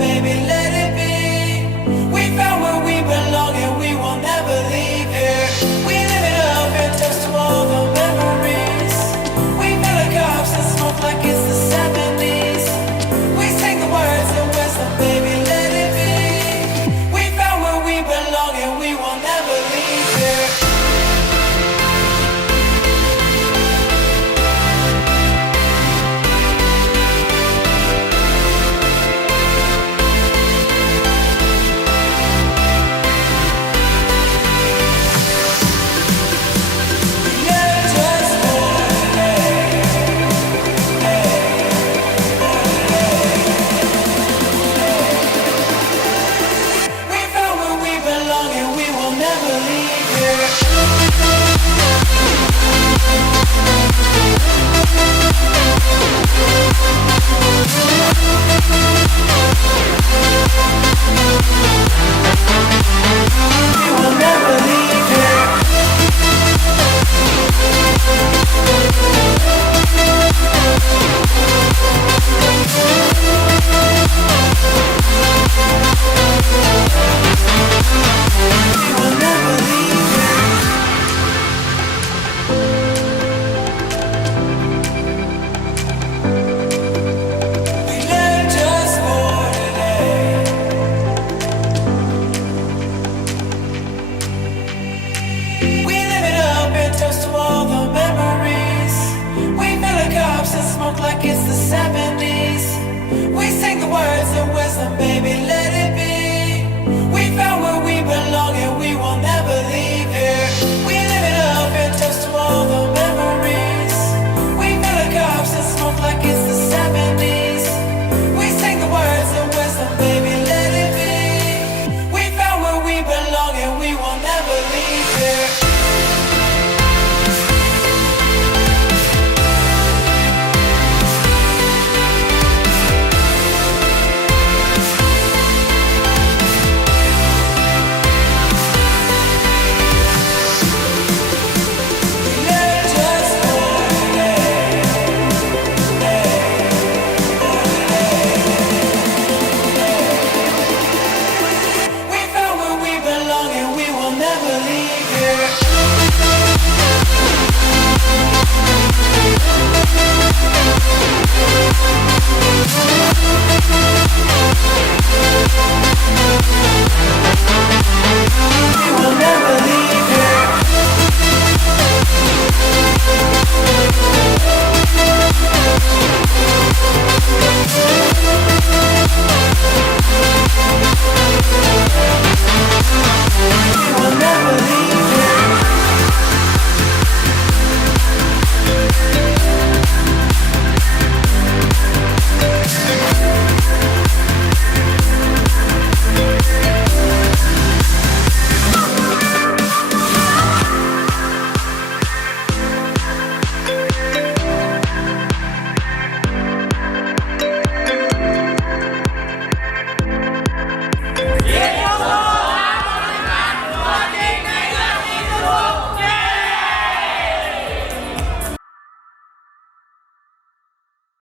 baby, let it be. We found where we belong and we will never leave here. We live it up and toast to all the memories. We fill the cups and smoke like it's the 70s. We sing the words of wisdom, baby, let it be. We found where we belong and we will never leave here. Like it's the 70s. We sing the words of wisdom, baby, let it be. We found where we belong and we will never leave here. We live it up and toast to all the memories. We fill the cups and smoke like it's the 70s. We sing the words of wisdom, baby, let it be. We found where we belong and we will never leave here. We'll be right back.